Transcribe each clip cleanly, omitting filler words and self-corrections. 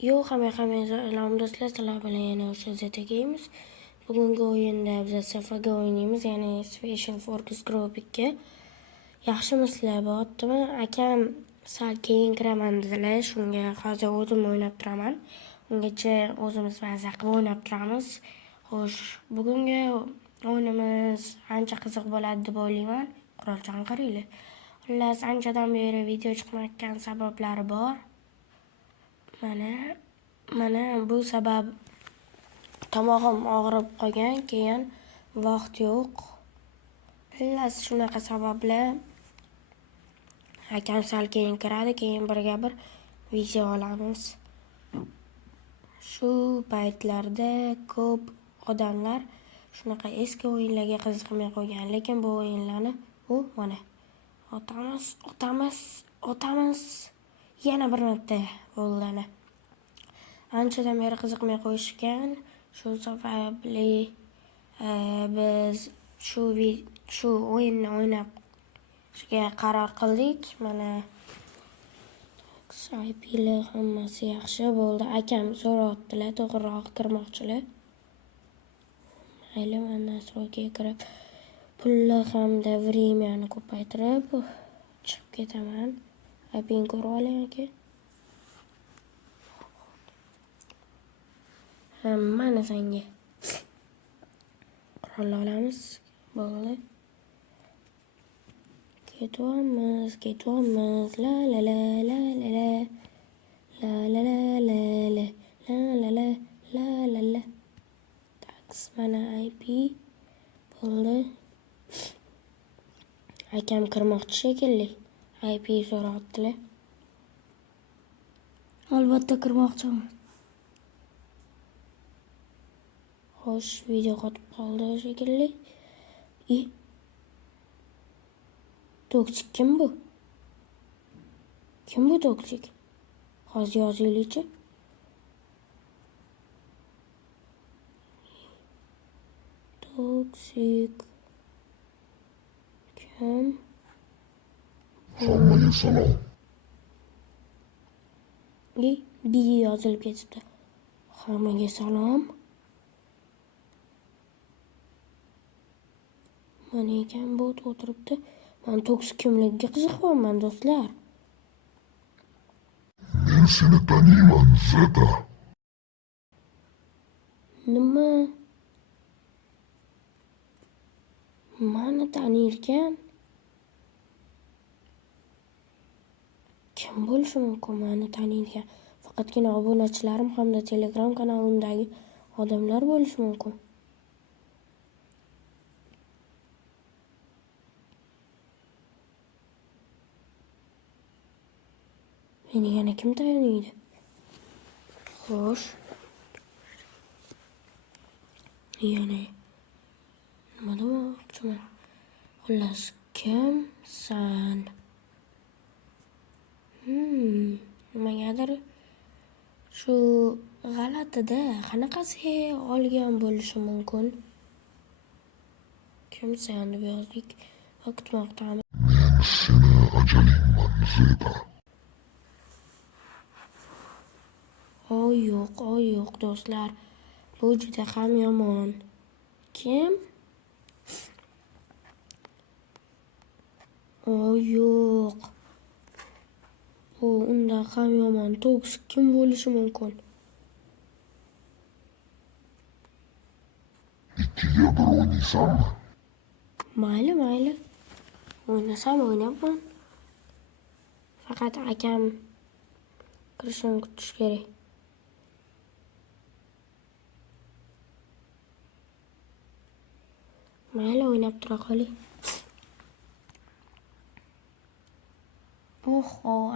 Yo'q, hamma salom do'stlar, sizlar bilan yana o'sha ZTG'miz. Bugungi o'yinda biz Safaga o'ynaymiz, ya'ni Special Forces Group 2. Yaxshimisizlar, bo'ptimi? Akam sal keyin kiraman dedilar, shunga hozir o'zim o'ynab turaman. Ungacha o'zimiz maza qilib o'ynab turamiz. Xo'sh, bugungi o'yinimiz ancha qiziq bo'ladi deb o'ylayman. Qurolchani qaranglar. Xullas, anchadan beri video chiqmayotgan sabablari bor. Mana bu sabab tomog'im og'rib qolgan, keyin vaqt yo'q. Xullas, shunaqa sabablar akam sal keyin kiradi, keyin birga bir video olamiz. Shu paytlarda ko'p odamlar shunaqa eski o'yinlarga qiziqmay qo'ygan, lekin bu o'yinlarni mana otamiz yana bir marta bo'ldi. Anchadan beri qiziqmay qo'yishgan. Shu sababli biz shu o'yinni o'ynashga qaror qildik. Mana IP'lar hammasi yaxshi bo'ldi. Akam so'rayaptilar, to'g'riroq kirmoqchilar. Mayli, men nasroga kirib pulni hamda vremyani ko'paytirib chiqib ketaman. IP'ni ko'rib oling aka. Mana senga qurol olamiz. Bo'ldi. Ketyapmiz. La la la la la la. La la la la la. La la la la la la. Tax, mana IP bo'ldi. Akam kirmoqchi shekilli. IP so'rayaptilar. Albatta kirmoqchiman. Xo'sh, video qotib qoldi shekilli. Toksik kim bu? Kim bu toksik? Hozir yozaylik-chi. Toksik. Kim? Hammaga salom. Bi yozilib ketibdi. Hammaga salom. Mana ekan bot o'tiribdi. Men toksik kimligiga qiziqyapman do'stlar. Men seni taniyman, Zeta. Nima? Mani tanirkan? Kim bo'lishi mumkin mani taniydigan? Faqatgina obunachilarim hamda Telegram kanalimdagi odamlar bo'lishi mumkin. Meni yana kim taniydi? Xo'sh. Yana nima demoqchiman? Xullas, kimsan? Nimagadir shu g'alatida qanaqasi olgan bo'lishi mumkin? Kimsan deb yozdik va kutmoqdamiz. Men seni ajalingman, Zeta. Oy yo'q do'stlar. Bu juda ham yomon. Kim? Oy yo'q. Bu undan ham yomon. Toksik kim bo'lishi mumkin? Ikkiga bir o'ynaysanmi? Mayli. O'ynasam o'ynabman. Faqat akam kirishini kutish kerak. Mayli, o'ynab tura qoling.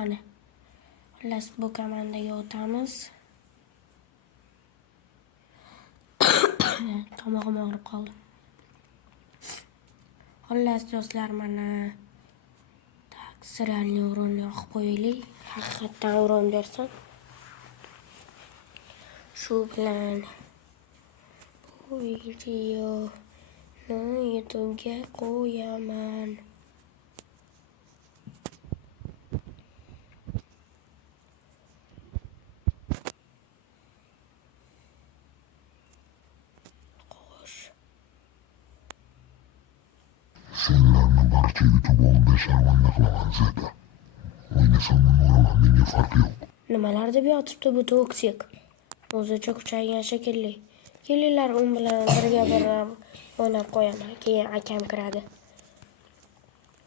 Ana. Xullas, bu komandaga o'tamiz. Tomog'im og'rib qoldi. Xullas do'stlar, mana serialni o'rinni yoqib qo'yaylik. Haqiqatdan o'rin bersin. Shu bilan bu videoni YouTube'ga qo'yaman. Senlarni barcha YouTube oldida sharmanda qilaman Zeta. O'ynasammi nuraman, menga farqi yo'q. Nimalar deb yotibdi bu toksik? O'zicha kuchaygan shekilli. Kelinglar u bilan birga o'ynab qo'yaman. Keyin akam kiradi.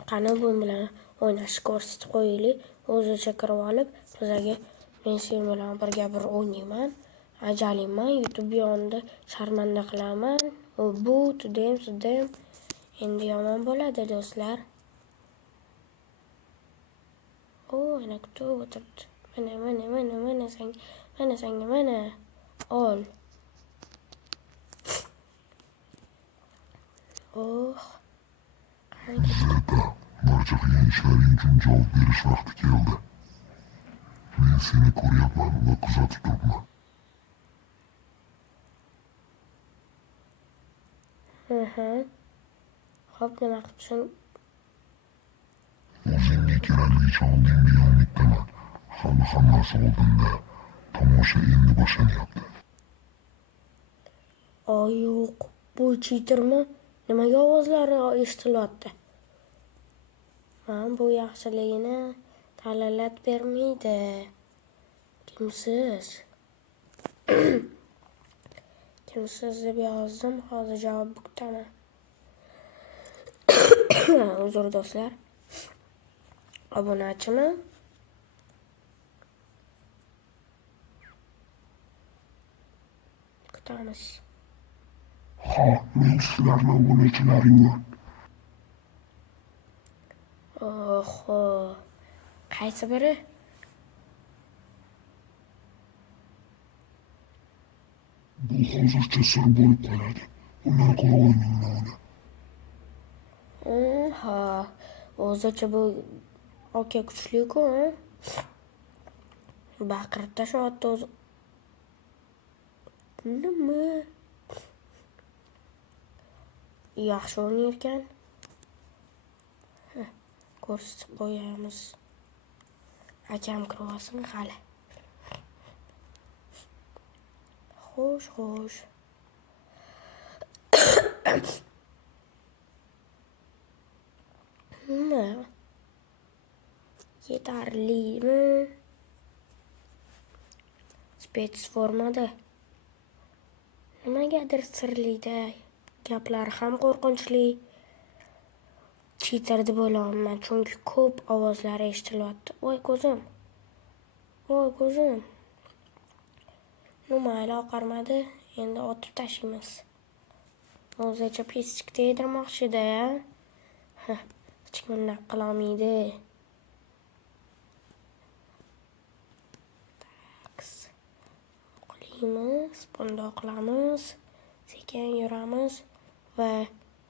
Qani bu bilan o'ynashni ko'rsatib qo'yaylik. O'zicha kirib olib, bizga men sen bilan birga bir o'ynayman. Ajalimman, YouTube yonida sharmanda qilaman. Bu tudem. Endi yomon bo'ladi do'stlar. Ana kutib o'tiribdi. Mana senga ol. Zeta, barcha qiyin ishlaring uchun javob berish vaqti keldi. Men seni ko'ryapman va kuzatib turibman. Xo'p, nima qilibsan? O'zingga kerakligicha olding degan umiddaman. Hammasi oldinda. Tomosha endi boshlanyapti. Yo'q, bu cheatermi? Nimaga ovozlari eshitilyapti? Men bu yaxshiligini dalolat bermaydi. Kimsiz? Kimsiz deb yozdim, hozir javob kutaman. Uzr do'stlar. Obunachimi? Kutamiz. Ha, men sizlarni obunachilaringman. Oho. Qaysi biri? Bu hozircha sir bo'lib qoladi. Undan ko'ra o'yningni o'yna. Ha, o'zicha bu aka kuchli-ku. Baqirib tashyapti o'zi. Nima? Yaxshi o'ynayotgan. Ko'rsatib qo'yamiz. Akam kirib hali. Xo'sh. Nima? Yetarlimi? Spets formada. Nimagadir sirlida. Gaplar ham qo'rqinchli. Cheater deb o'ylayman, chunki ko'p ovozlar eshitilyapti. Voy ko'zim. Mayli oqarmadi, endi otib tashlaymiz. O'zicha pestikda yedirmoqchi-da. Hech kim unaqa qilolmaydi. Qilamiz, bundoq qilamiz. Sekin yuramiz va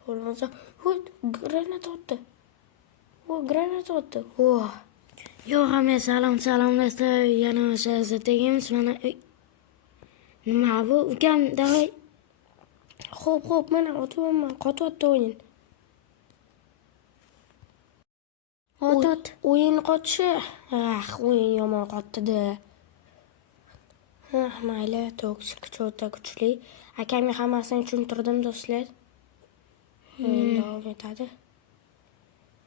qo'limizda granat otdi. Yo'q, hamma salom do'stlar. Yana o'sha tegamiz mana. Nima bu? Ukam, davay. Xo'p, mana otyapman. Qotyapti o'yin. O'yin qotishi. O'yin yomon qotdi-da. Mayli, toksik cho'ta kuchli. Akamga hammasini tushuntirdim do'stlar. Davom etadi.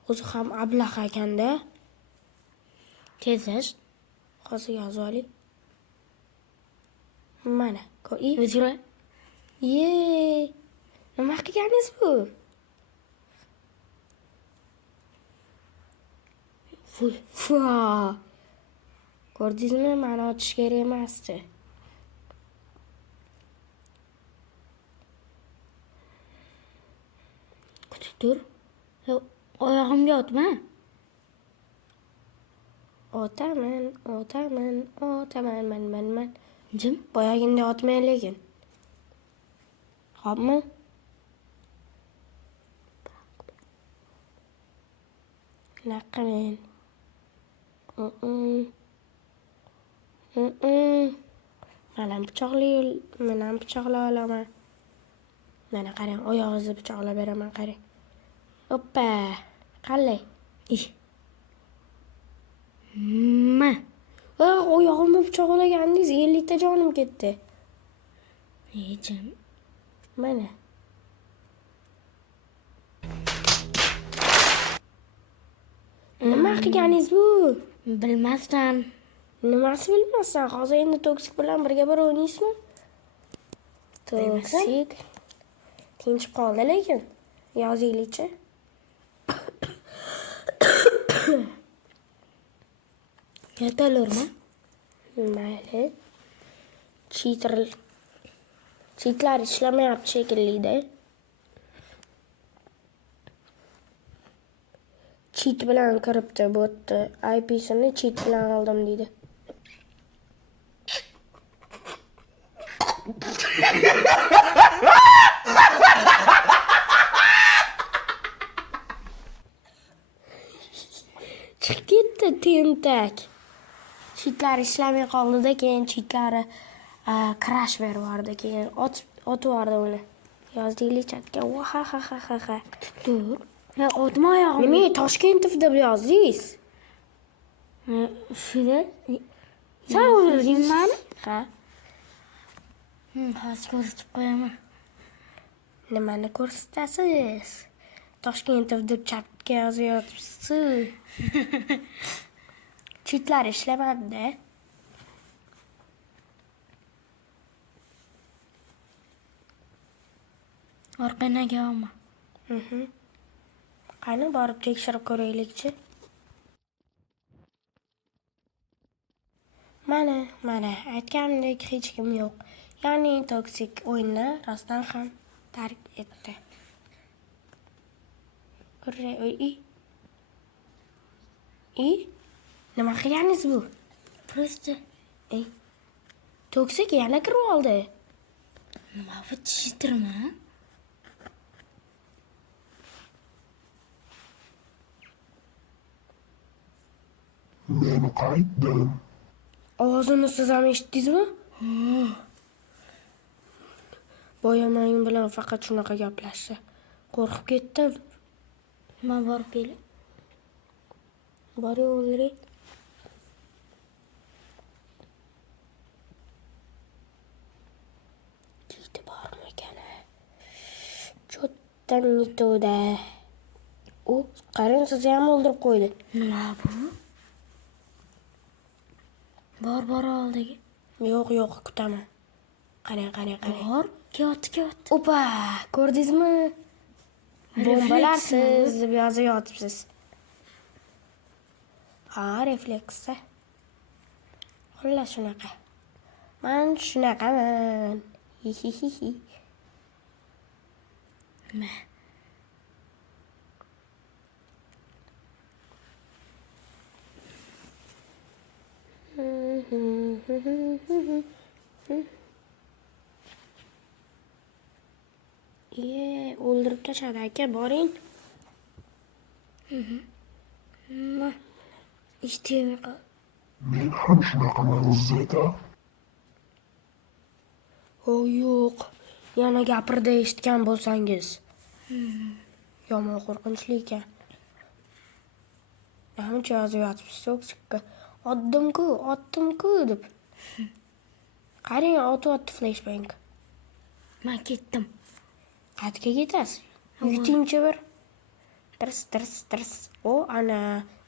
O'zi ham ablah ekanda. Tezash. Hozir yozib oling. Mana, ko'y. O'zira. Nima qilganingiz bu? Ko'rdingizmi? Meni otish kerak emasdi. Kutib tur. Oyog'imga otma. Otaman, man. Jim, boyagingda otmay lekin. Xo'pmi? Laqamen. Mana pichoqlay olaman. Mana qarang, oyog'ingizni pichoqlab beraman, qarang. Hoppa. Qalay. Oyog'imni pichoqlaganingiz 50 ta jonim ketdi. Jim. Mana. Nima qilganingiz bu? Bilmasdan. Nimasi bilmasdan? Hozir endi toksik bilan birga bir o'ynaysizmi? Toksik. Tinchib qoldi lekin. Yozaylikchi. Yotaverma. Mayli. Cheatlar ishlamayapti shekilli-da. Cheat bilan kiribdi botni. IP'sini cheat bilan oldim deydi. Chiqib ketdi tentak. Cheatlar ishlamay qoldi-da, keyin cheatlari crash berib yubordi, keyin otib yubordi uni. Yozdinglar chatga. Ha ha ha ha ha. Tur. Otma oyog'im. Nima Toshkentov deb yozdingiz? Shida. Sen o'lding mani? Ha. Hozir ko'rsatib qo'yaman. Nimani ko'rsatasiz? Toshkentov deb chatga yozyapsiz. Cheatlar ishlamadi-da. Orqanaga olma. Qani borib tekshirib ko'raylikchi. Mana aytganimdek hech kim yo'q. Ya'ni toksik o'yinni rostdan ham tark etdi. Nima qilganingiz bu? Просто. Toksik yana kirib oldi. Nima bu cheatermi? Men qaytdim. Ovozini siz ham eshitdingizmi? Boyaman bilan faqat shunaqa gaplashdi. Qo'rqib ketdim. Nima borib kel. Boring o'ldiring. Cheat bormi ekan? Cho'tdan nitoda. Qarang, sizni ham o'ldirib qo'ydi. Nima bu? Bor oldiga. Yo'q, kutaman. Qarang. Bor. Ket. Opa, ko'rdingizmi? Bombalarsiz deb yozayotibsiz. Ha, refleksda. Xullas shunaqa. Men shunaqaman. Hihihi. Nima? O'ldirib tashladi aka, boring. Nima? Eshitmay qol. Men ham shunaqaman o'zida. Yo'q. Yana gapirdi eshitgan bo'lsangiz. Yomon qo'rqinchli ekan. Nima yozyapsiz toksikka? Otdim-ku deb. Qarang, otib flashbang. Men ketdim. Qayerga ketasiz? Yutingchi bir. Tirs. Ana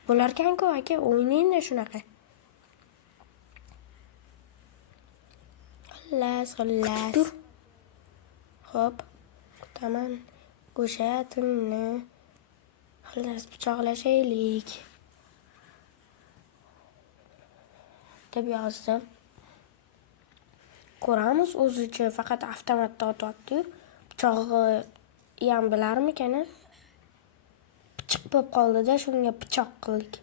bo'larkan-ku aka, o'ynayinda shunaqa. Xullas. Tur. Xo'p, kutaman. Go'shatimni. Xullas pichoqlashaylik. deb yozdim. Ko'ramiz, o'zicha faqat avtomatda otyapti-yu. Pichog'i ham bilarmikan? Pichiq bo'lib qoldi-da, shunga pichoq qildik.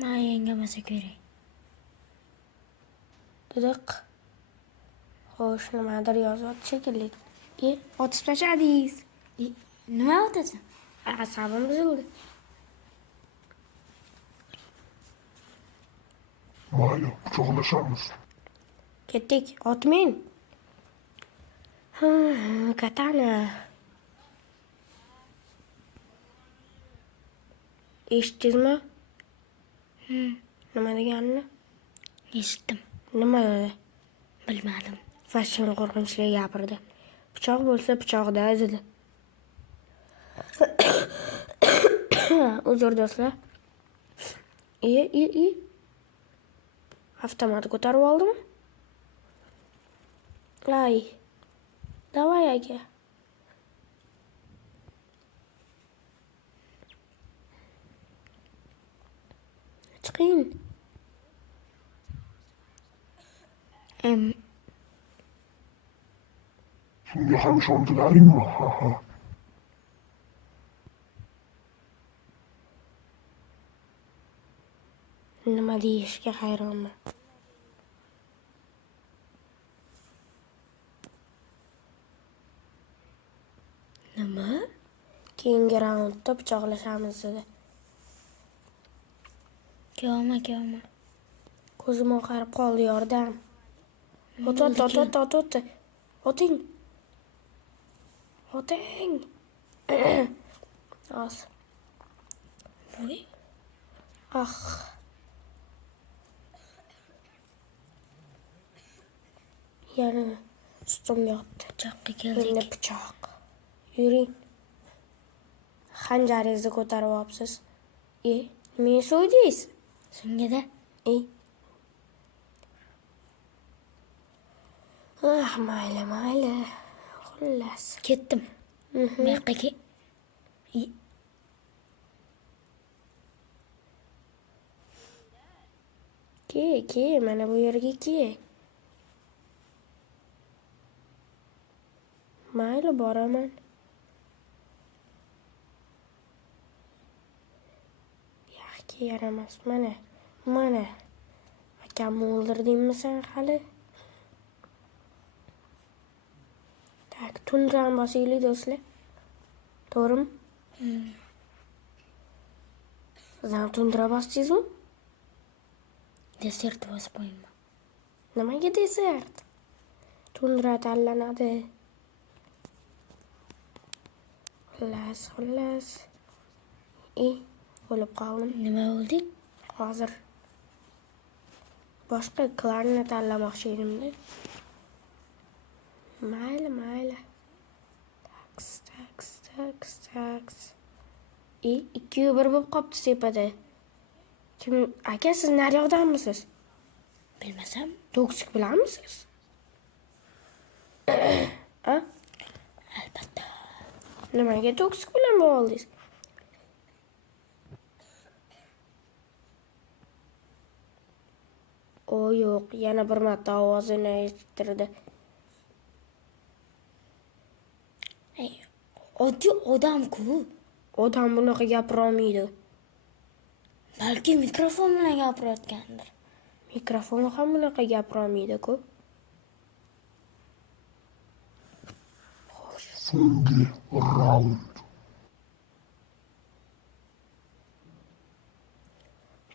Men yangamasa kerak. Didiq. Xo'sh, nimadir yozyapti shekilli. Otib tashladingiz. Nima otasan? Asabim buzildi. Mayli, quchoqlashamiz. Ketdik, otmang. Katana. Eshitdingizmi? Nima deganini? Eshitdim. Nima dedi? Bilmadim. Fashion qo'rqinchli gapirdi. Pichoq bo'lsa pichoqda dedi. Uzr do'stlar. I. Avtomat ko'tarib oldimi? Ay. Davay aka. Chiqing. Shunga ham ishondilaringmi? Ha ha. Nima deyishga hayronman. Nima? Keyingi raundda pichoqlashamiz dedi. Kelma. Ko'zim oqarib qoldi, yordam. Ot. Oting. Os. Voy. Yana ustimga yotdi. Pichoqqa Endi keldik. pichoq. Yuring. Xanjaringizni ko'tarib olibsiz. Meni so'ydingiz? Shunga-da. Mayli. Xullas. Ketdim. Bu yoqqa Ke, mana bu yerga ke. Mayli, boraman. Yaxki yaramas. Mana. Akamni o'ldirdingmi sen hali? Tak, tundrani bosaylik do'stlar. To'g'rimi? Siz ham tundra bosdingizmi? Desert bosib qo'yma. Nimaga desert? Tundra tanlanadi. Xullas. O'lib qoldim. Nima bo'ldi? Hozir boshqa klarni tanlamoqchi edimda. Mayli. Taks. 2-1 bo'lib qopti sepada. Kim aka, siz naryoqdanmisiz? Bilmasam. Toksik bilamisiz? Albatta. Nimaga toksik bilan bo'ldingiz? O yo'q, yana bir marta ovozini eshittirdi. Oddiy odam-ku. Odam bunaqa gapira olmaydi. Balki mikrofon bilan gapirayotgandir. Mikrofon ham bunaqa gapira olmaydi-ku. So'nggi raund.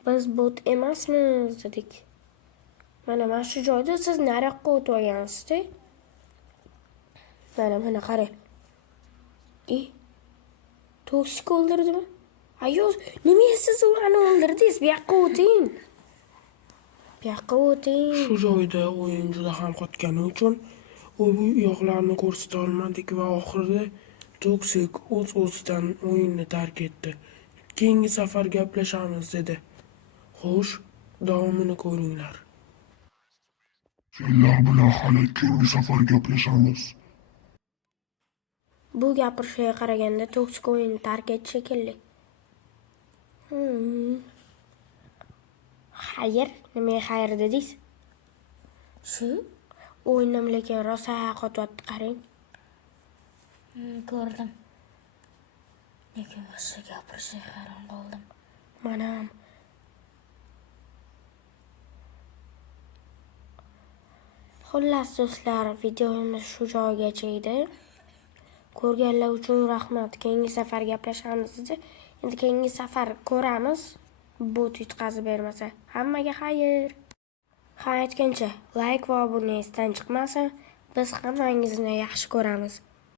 Biz bot emasmiz dedik. Mana shu joyda siz nariyoqqa o'tib olgansiz-da. Mana qarang. Toksik o'ldirdimi? Ayol, nimaga siz uni o'ldirdingiz? Bu yoqqa o'ting. Shu joyda o'yin juda ham qotgani uchun u bu yoqlarni ko'rsata olmadik va oxirida Toksik o'z-o'zidan o'yinni tark etdi. Keyingi safar gaplashamiz dedi. Xo'sh, davomini ko'ringlar. Senlar bilan hali keyingi safar gaplashamiz. Bu gapirishiga qaraganda toksik o'yinni tark etish shekilli. Xayr, nimaga xayr dedingiz? Shu? O'yinim lekin rosa qotyapti, qarang. Ko'rdim. Lekin boshqa gapirishiga hayron qoldim. Manam. Xullas do'stlar, videomiz shu joygacha edi. Ko'rganlar uchun rahmat. Keyingi safar gaplashamiz dedi. Endi keyingi safar ko'ramiz. Bot yutqazib bermasa. Hammaga xayr. Ha, aytgancha, like va obuna esdan chiqmasin. Biz hammangizni yaxshi ko'ramiz.